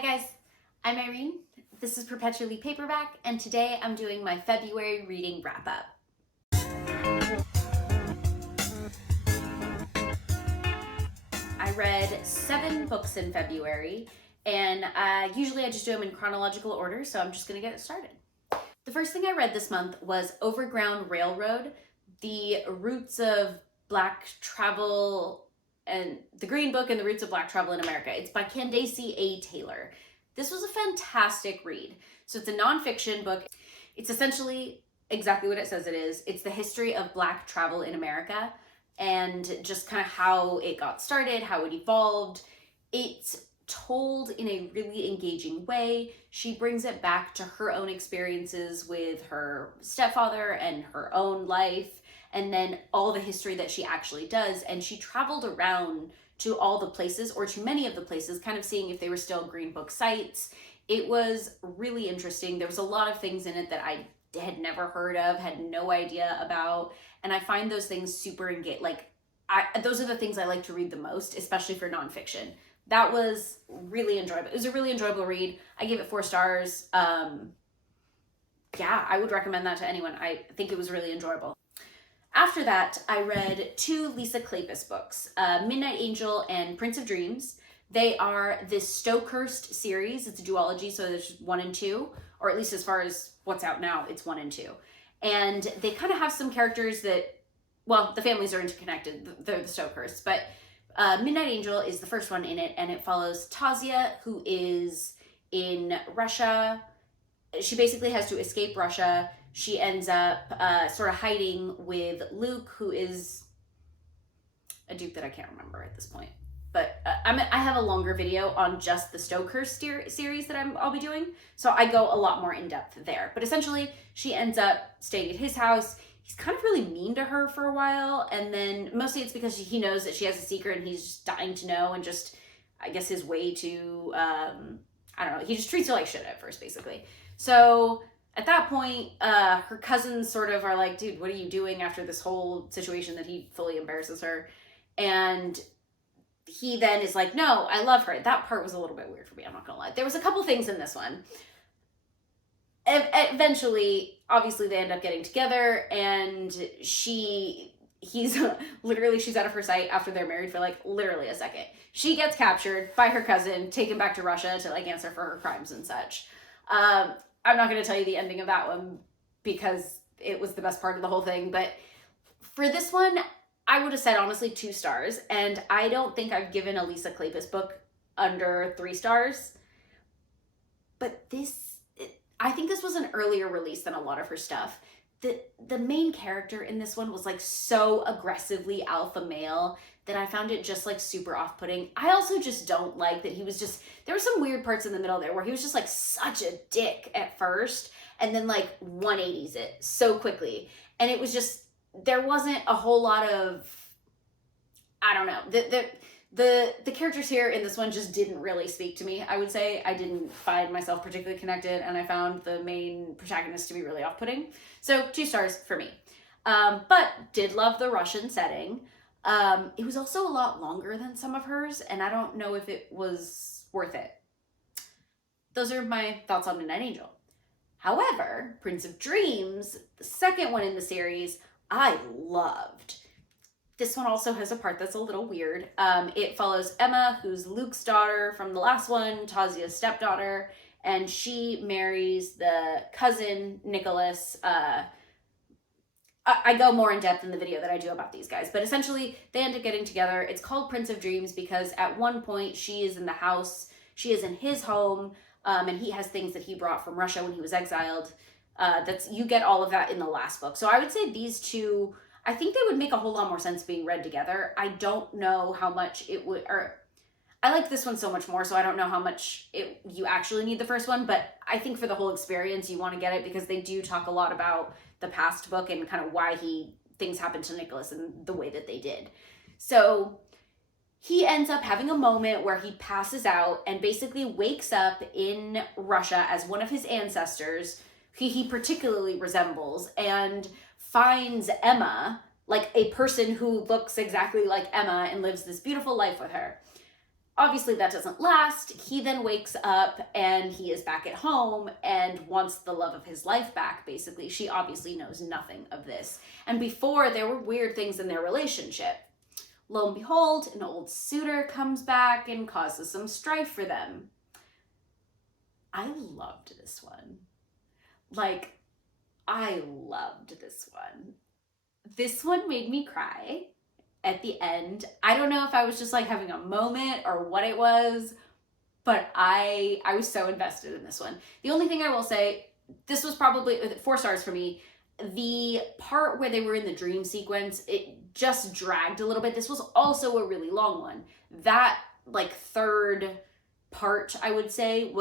Hi guys, I'm Irene. This is Perpetually Paperback, and today I'm doing my February reading wrap-up. I read 7 books in February, and usually I just do them in chronological order, so I'm just gonna get it started. The first thing I read this month was Overground Railroad, The Roots of Black Travel and the Green Book and the Roots of Black Travel in America. It's by Candace A. Taylor. This was a fantastic read. So it's a nonfiction book. It's essentially exactly what it says it is. It's the history of Black travel in America and just kind of how it got started, how it evolved. It's told in a really engaging way. She brings it back to her own experiences with her stepfather and her own life, and then all the history that she actually does. And she traveled around to all the places, or to many of the places, kind of seeing if they were still Green Book sites. It was really interesting. There was a lot of things in it that I had never heard of, had no idea about, and I find those things super engaging. Those are the things I like to read the most, especially for nonfiction. That was really enjoyable. It was a really enjoyable read. I gave it 4 stars. Yeah, I would recommend that to anyone. I think it was really enjoyable. After that, I read 2 Lisa Kleypas books, Midnight Angel and Prince of Dreams. They are this Stokehurst series. It's a duology, so there's 1 and 2, or at least as far as what's out now, it's 1 and 2. And they kind of have some characters that, well, the families are interconnected. They're the Stokehursts, but Midnight Angel is the first one in it, and it follows Tasia, who is in Russia. She basically has to escape Russia. She ends up sort of hiding with Luke, who is a duke that I can't remember at this point. But I have a longer video on just the Stokehurst series that I'll be doing, so I go a lot more in depth there. But essentially, she ends up staying at his house. He's kind of really mean to her for a while, and then mostly it's because he knows that she has a secret and he's just dying to know, and just, I guess, his way to, I don't know, he just treats her like shit at first, basically. So at that point, her cousins sort of are like, dude, what are you doing after this whole situation that he fully embarrasses her? And he then is like, no, I love her. That part was a little bit weird for me, I'm not gonna lie. There was a couple things in this one. Eventually, obviously, they end up getting together, and he's literally, she's out of her sight after they're married for like literally a second. She gets captured by her cousin, taken back to Russia to like answer for her crimes and such. I'm not going to tell you the ending of that one because it was the best part of the whole thing, but for this one, I would have said honestly 2 stars, and I don't think I've given a Lisa Kleypas book under 3 stars, but I think this was an earlier release than a lot of her stuff. The main character in this one was like so aggressively alpha male that I found it just like super off-putting. I also just don't like that he was just, there were some weird parts in the middle there where he was just like such a dick at first and then like 180s it so quickly. And it was just, there wasn't a whole lot of, I don't know, the characters here in this one just didn't really speak to me, I would say. I didn't find myself particularly connected, and I found the main protagonist to be really off-putting. So 2 stars for me. But did love the Russian setting. It was also a lot longer than some of hers, and I don't know if it was worth it. Those are my thoughts on Midnight Angel. However, Prince of Dreams, the second one in the series, I loved. This one also has a part that's a little weird. It follows Emma, who's Luke's daughter from the last one, Tasia's stepdaughter, and she marries the cousin, Nicholas. I go more in depth in the video that I do about these guys, but essentially they end up getting together. It's called Prince of Dreams because at one point she is in the house, she is in his home, and he has things that he brought from Russia when he was exiled. You get all of that in the last book. So I would say these 2, I think they would make a whole lot more sense being read together. I don't know how much it would, or I like this one so much more, so I don't know how much you actually need the first one, but I think for the whole experience, you want to get it because they do talk a lot about the past book and kind of why things happened to Nicholas and the way that they did. So he ends up having a moment where he passes out and basically wakes up in Russia as one of his ancestors, who he particularly resembles, and finds Emma, like a person who looks exactly like Emma and lives this beautiful life with her. Obviously that doesn't last. He then wakes up and he is back at home and wants the love of his life back, basically. She obviously knows nothing of this. And before, there were weird things in their relationship. Lo and behold, an old suitor comes back and causes some strife for them. I loved this one. Like, I loved this one. This one made me cry at the end. I don't know if I was just like having a moment or what it was, but I was so invested in this one. The only thing I will say, this was probably 4 stars for me. The part where they were in the dream sequence, it just dragged a little bit. This was also a really long one. That like third part, I would say,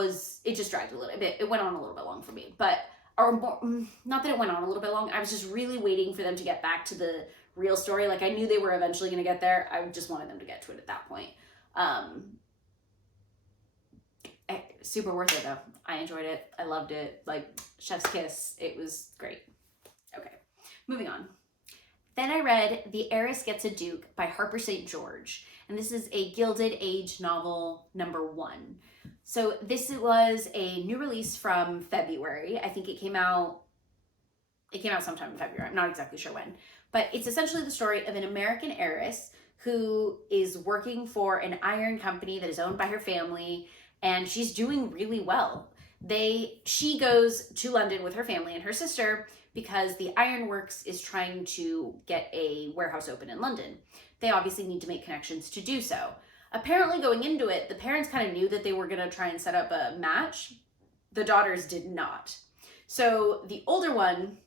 it just dragged a little bit. It went on a little bit long for me, but, or more, not that it went on a little bit long. I was just really waiting for them to get back to the real story. Like, I knew they were eventually going to get there. I just wanted them to get to it at that point. Super worth it though. I enjoyed it. I loved it. Like, chef's kiss. It was great. Okay, moving on. Then I read The Heiress Gets a Duke by Harper St. George. And this is a Gilded Age novel #1. So this was a new release from February. I think it came out sometime in February. I'm not exactly sure when. But it's essentially the story of an American heiress who is working for an iron company that is owned by her family, and she's doing really well. She goes to London with her family and her sister because the ironworks is trying to get a warehouse open in London. They obviously need to make connections to do so. Apparently going into it, the parents kind of knew that they were going to try and set up a match. The daughters did not. So the older one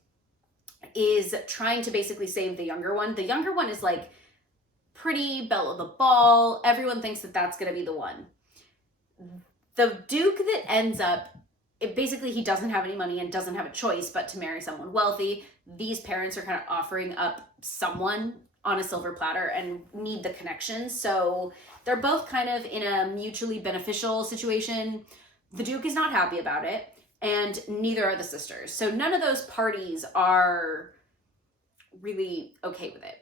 is trying to basically save the younger one. The younger one is like pretty belle of the ball. Everyone thinks that that's going to be the one. The Duke that ends up, basically he doesn't have any money and doesn't have a choice but to marry someone wealthy. These parents are kind of offering up someone on a silver platter and need the connections. So they're both kind of in a mutually beneficial situation. The Duke is not happy about it, and neither are the sisters. So none of those parties are really okay with it.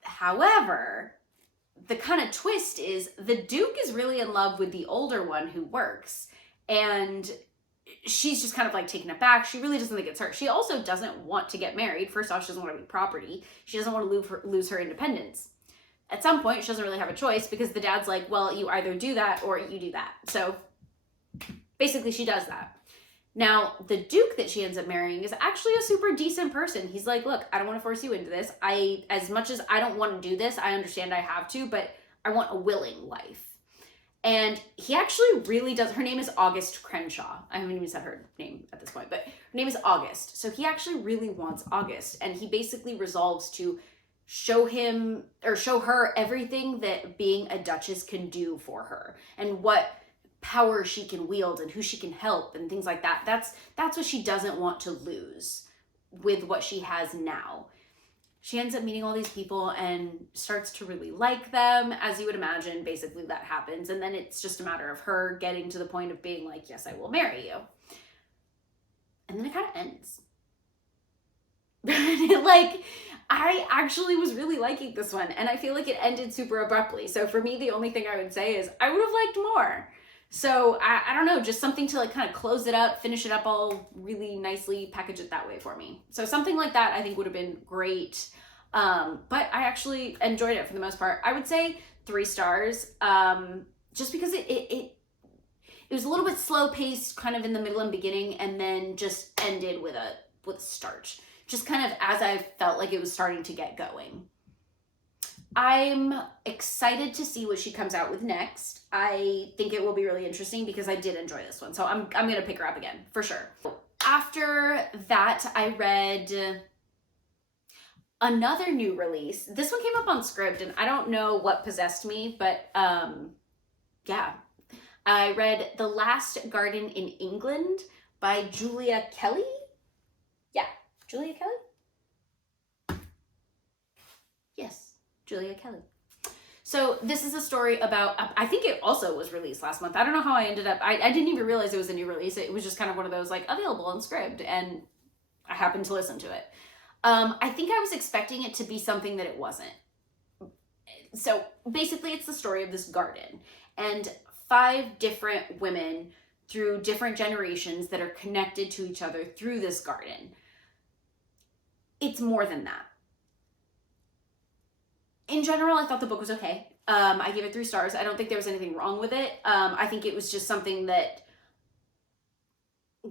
However, the kind of twist is the Duke is really in love with the older one who works, and she's just kind of like taken aback. She really doesn't think it's her. She also doesn't want to get married. First off, she doesn't want to be property. She doesn't want to lose her independence. At some point, she doesn't really have a choice because the dad's like, well, you either do that or you do that. So basically she does that. Now, the Duke that she ends up marrying is actually a super decent person. He's like, look, I don't want to force you into this. As much as I don't want to do this, I understand I have to, but I want a willing wife. And he actually really does. Her name is August Crenshaw. I haven't even said her name at this point, but her name is August. So he actually really wants August. And he basically resolves to show her everything that being a duchess can do for her and what power she can wield and who she can help and things like that. That's what she doesn't want to lose with what she has now. She ends up meeting all these people and starts to really like them. As you would imagine, basically that happens. And then it's just a matter of her getting to the point of being like, yes, I will marry you. And then it kind of ends. Like, I actually was really liking this one, and I feel like it ended super abruptly. So for me, the only thing I would say is I would have liked more. So I don't know, just something to like kind of close it up, finish it up all really nicely, package it that way for me. So something like that I think would have been great. But I actually enjoyed it for the most part. I would say 3 stars, just because it was a little bit slow paced kind of in the middle and beginning, and then just ended with a start. Just kind of as I felt like it was starting to get going. I'm excited to see what she comes out with next. I think it will be really interesting because I did enjoy this one. So I'm going to pick her up again, for sure. After that, I read another new release. This one came up on Scribd, and I don't know what possessed me, but yeah. I read The Last Garden in England by Julia Kelley. Yeah, Julia Kelley? Yes, Julia Kelley. So this is a story about, I think it also was released last month. I don't know how I ended up, I didn't even realize it was a new release. It was just kind of one of those like available on Scribd, and I happened to listen to it. I think I was expecting it to be something that it wasn't. So basically it's the story of this garden and 5 different women through different generations that are connected to each other through this garden. It's more than that. In general, I thought the book was okay. I gave it 3 stars. I don't think there was anything wrong with it. I think it was just something that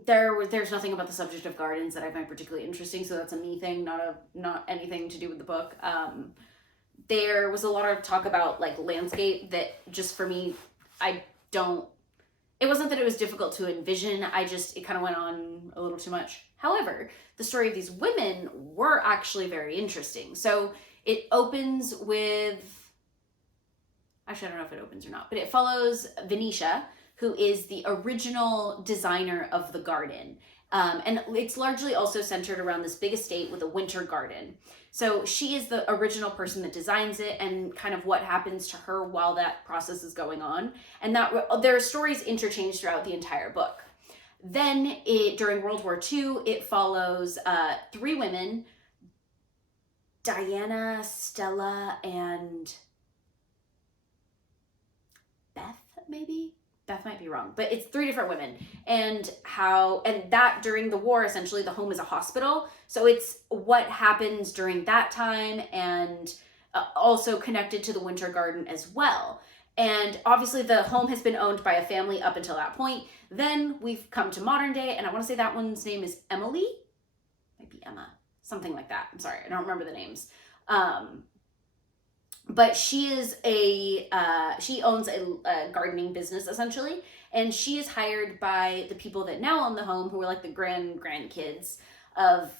there's nothing about the subject of gardens that I find particularly interesting, so that's a me thing, not anything to do with the book. There was a lot of talk about like landscape that just for me, it wasn't that it was difficult to envision, it kind of went on a little too much. However, the story of these women were actually very interesting. So it opens with, actually I don't know if it opens or not, but it follows Venetia, who is the original designer of the garden. And it's largely also centered around this big estate with a winter garden. So she is the original person that designs it and kind of what happens to her while that process is going on. And that there are stories interchanged throughout the entire book. Then during World War II, it follows 3 women, Diana, Stella, and Beth, maybe? Beth might be wrong, but it's 3 different women, and that during the war, essentially the home is a hospital. So it's what happens during that time, and also connected to the winter garden as well. And obviously the home has been owned by a family up until that point. Then we've come to modern day, and I want to say that one's name is Emily, might be Emma, something like that. I'm sorry, I don't remember the names. But she is she owns a gardening business essentially, and she is hired by the people that now own the home, who are like the grandkids of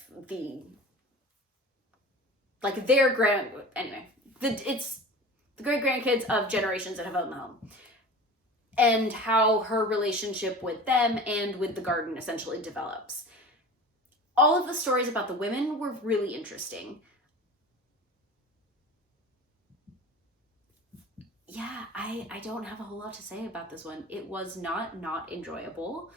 it's the great grandkids of generations that have owned the home, and how her relationship with them and with the garden essentially develops. All of the stories about the women were really interesting. Yeah, I don't have a whole lot to say about this one. It was not enjoyable.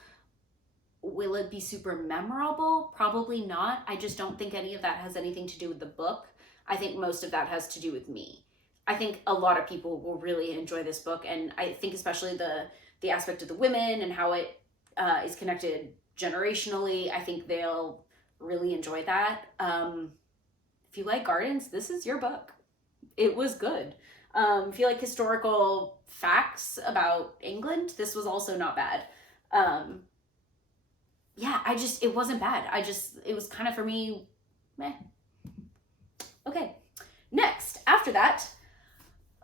Will it be super memorable? Probably not. I just don't think any of that has anything to do with the book. I think most of that has to do with me. I think a lot of people will really enjoy this book, and I think especially the aspect of the women and how it is connected generationally. I think they'll really enjoy that. If you like gardens, this is your book. It was good. If you like historical facts about England, this was also not bad. Yeah, it wasn't bad. It was kind of, for me, meh. Okay, next, after that,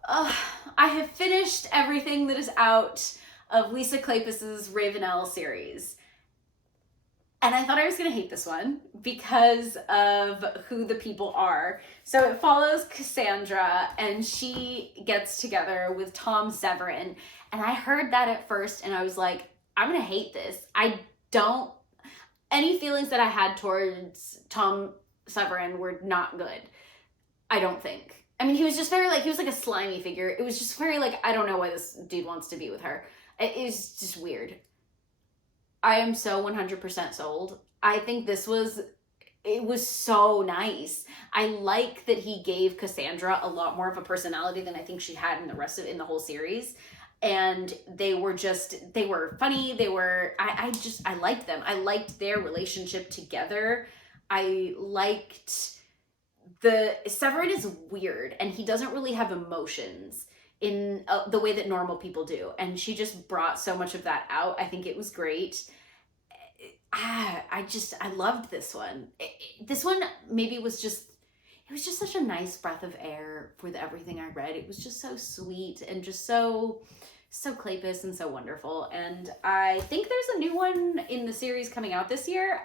I have finished everything that is out of Lisa Kleypas's Ravenel series. And I thought I was going to hate this one because of who the people are. So it follows Cassandra, and she gets together with Tom Severin. And I heard that at first, and I was like, I'm going to hate this. Any feelings that I had towards Tom Severin were not good. I don't think. I mean, he was just very he was like a slimy figure. It was just very I don't know why this dude wants to be with her. It was just weird. I am so 100% sold. I think it was so nice. I like that he gave Cassandra a lot more of a personality than I think she had in the whole series. And they were funny. I liked them. I liked their relationship together. I liked Severin is weird, and he doesn't really have emotions in the way that normal people do. And she just brought so much of that out. I think it was great. I loved this one. This one maybe was just such a nice breath of air with everything I read. It was just so sweet and just so Kleypas and so wonderful. And I think there's a new one in the series coming out this year.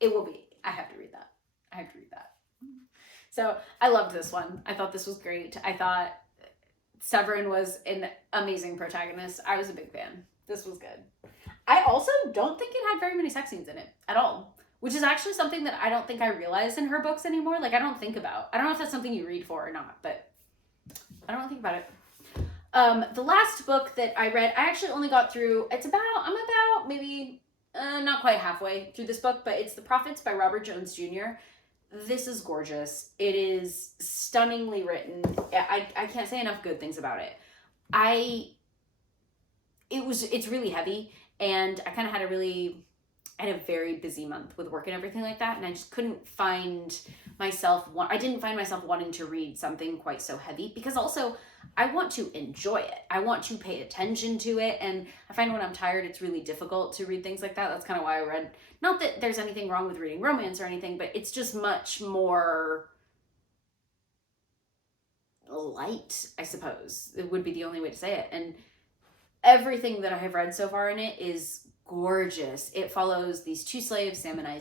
It will be. I have to read that. So I loved this one. I thought this was great. I thought Severin was an amazing protagonist. I was a big fan. This was good. I also don't think it had very many sex scenes in it at all, which is actually something that I don't think I realize in her books anymore. I don't think about. I don't know if that's something you read for or not, but I don't think about it. The last book that I read, I actually only got through, I'm about maybe not quite halfway through this book, but it's The Prophets by Robert Jones Jr. This is gorgeous. It is stunningly written. I can't say enough good things about it. It's really heavy, and I kind of had a very busy month with work and everything like that, and I just couldn't find myself, I didn't find myself wanting to read something quite so heavy, because also I want to enjoy it. I want to pay attention to it, and I find when I'm tired, it's really difficult to read things like that. That's kind of why I read, not that there's anything wrong with reading romance or anything, but it's just much more light, I suppose. It would be the only way to say it. And everything that I have read so far in it is gorgeous. It follows these two slaves, Samuel and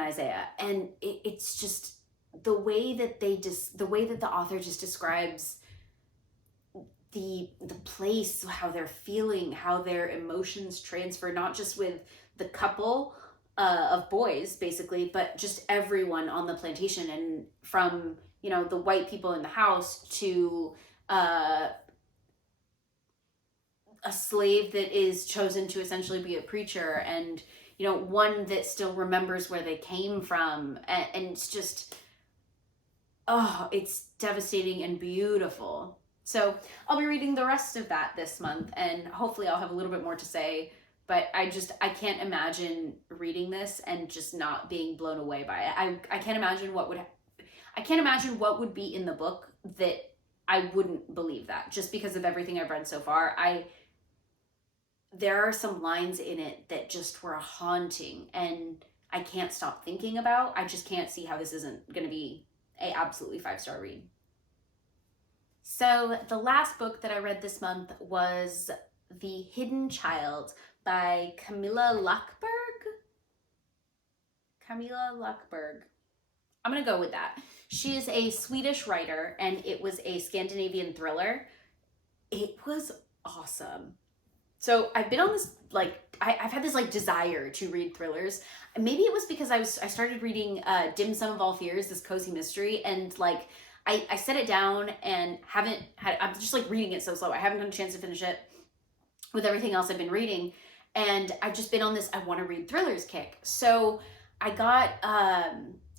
Isaiah, and it's just the way that the author just describes the place, how they're feeling, how their emotions transfer, not just with the couple of boys basically, but just everyone on the plantation, and from the white people in the house to a slave that is chosen to essentially be a preacher, and one that still remembers where they came from, and it's just, oh, it's devastating and beautiful. So I'll be reading the rest of that this month, and hopefully I'll have a little bit more to say, but I can't imagine reading this and just not being blown away by it. I can't imagine what would be in the book that I wouldn't believe that, just because of everything I've read so far. There are some lines in it that just were haunting, and I can't stop thinking about. I just can't see how this isn't going to be a absolutely 5-star read. So the last book that I read this month was The Hidden Child by Camilla Läckberg. Camilla Läckberg. I'm going to go with that. She is a Swedish writer, and it was a Scandinavian thriller. It was awesome. So I've been on this, I've had this desire to read thrillers. Maybe it was because I started reading Dim Sum of All Fears, this cozy mystery, and I set it down and I'm just reading it so slow. I haven't had a chance to finish it with everything else I've been reading. And I've just been on this I want to read thrillers kick. So I got,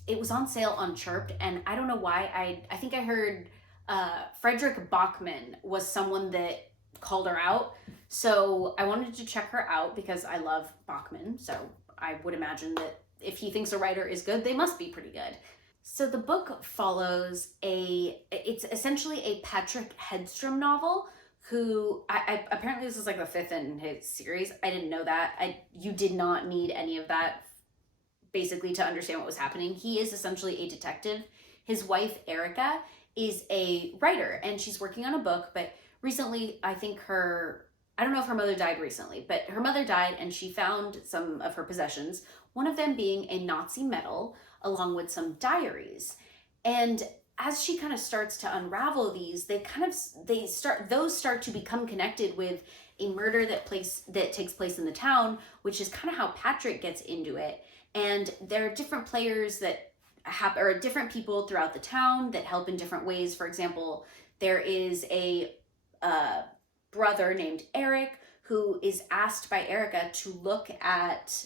it was on sale on Chirped, and I don't know why, I think I heard Fredrik Backman was someone that called her out. So I wanted to check her out because I love Bachman. So I would imagine that if he thinks a writer is good, they must be pretty good. So the book follows it's essentially a Patrick Hedstrom novel, who apparently this is the 5th in his series. I didn't know that. You did not need any of that basically to understand what was happening. He is essentially a detective. His wife, Erica, is a writer, and she's working on a book, but recently, I think I don't know if her mother died recently, but her mother died, and she found some of her possessions, one of them being a Nazi medal along with some diaries. And as she kind of starts to unravel these, those start to become connected with a murder that takes place in the town, which is kind of how Patrick gets into it. And there are different players or different people throughout the town that help in different ways. For example, there is a brother named Eric who is asked by Erica to look at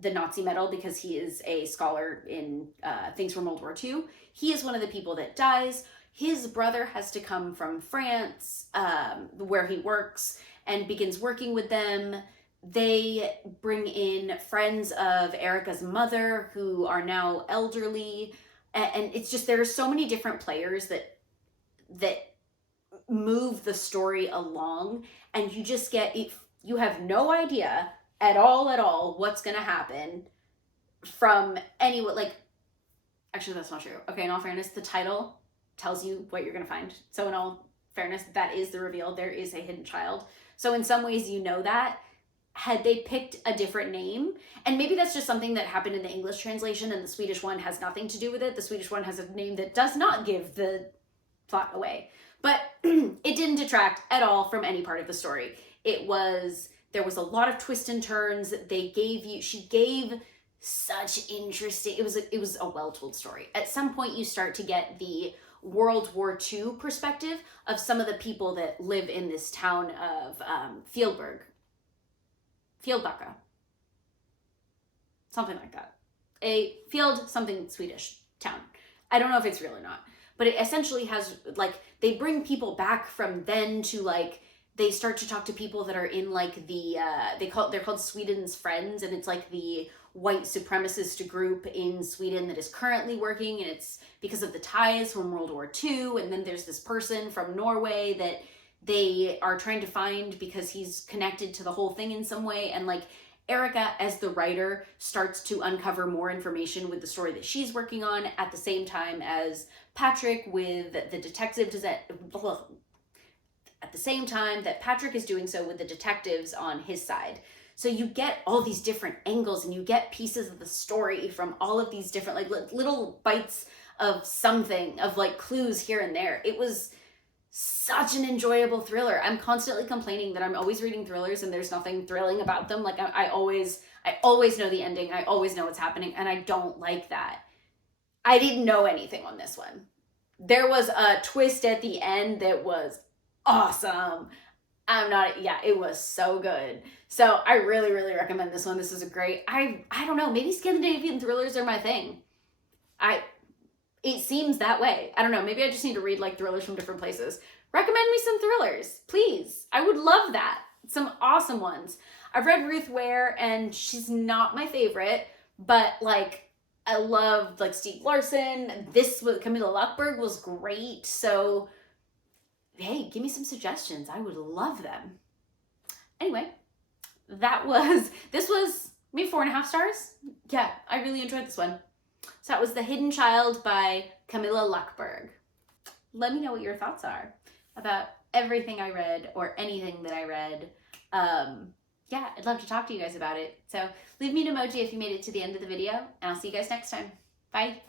the Nazi medal because he is a scholar in things from World War II. He is one of the people that dies. His brother has to come from France, where he works, and begins working with them. They bring in friends of Erica's mother who are now elderly. And it's just, there are so many different players that move the story along, and you just you have no idea at all what's gonna happen from anyone. Actually, that's not true. Okay, in all fairness, the title tells you what you're gonna find. So in all fairness, that is the reveal. There is a hidden child. So in some ways, that had they picked a different name, and maybe that's just something that happened in the English translation and the Swedish one has nothing to do with it. The Swedish one has a name that does not give the plot away. But it didn't detract at all from any part of the story. There was a lot of twists and turns. She gave such interesting, it was a well-told story. At some point you start to get the World War II perspective of some of the people that live in this town of Fieldbacka. something like that. A field something Swedish town. I don't know if it's real or not, but it essentially has, like, they bring people back from then to, like, they start to talk to people that are in, like, the, they're called Sweden's Friends, and it's like the white supremacist group in Sweden that is currently working, and it's because of the ties from World War II, and then there's this person from Norway that they are trying to find because he's connected to the whole thing in some way, and, like, Erica, as the writer, starts to uncover more information with the story that she's working on at the same time as Patrick with the detective, at the same time that Patrick is doing so with the detectives on his side. So you get all these different angles, and you get pieces of the story from all of these different, like, little bites of something, of, like, clues here and there. It was such an enjoyable thriller. I'm constantly complaining that I'm always reading thrillers and there's nothing thrilling about them. Like, I always know the ending. I always know what's happening, and I don't like that. I didn't know anything on this one. There was a twist at the end that was awesome. It was so good. So I really, really recommend this one. This is a great, I don't know, maybe Scandinavian thrillers are my thing. It seems that way. I don't know, maybe I just need to read, like, thrillers from different places. Recommend me some thrillers, please. I would love that. Some awesome ones. I've read Ruth Ware, and she's not my favorite, but, like, I loved, like, Stieg Larsson. This with Camilla Läckberg was great. So, hey, give me some suggestions. I would love them. Anyway, this was maybe 4.5 stars. Yeah, I really enjoyed this one. So that was The Hidden Child by Camilla Läckberg. Let me know what your thoughts are about everything I read or anything that I read. Yeah, I'd love to talk to you guys about it. So leave me an emoji if you made it to the end of the video, and I'll see you guys next time. Bye.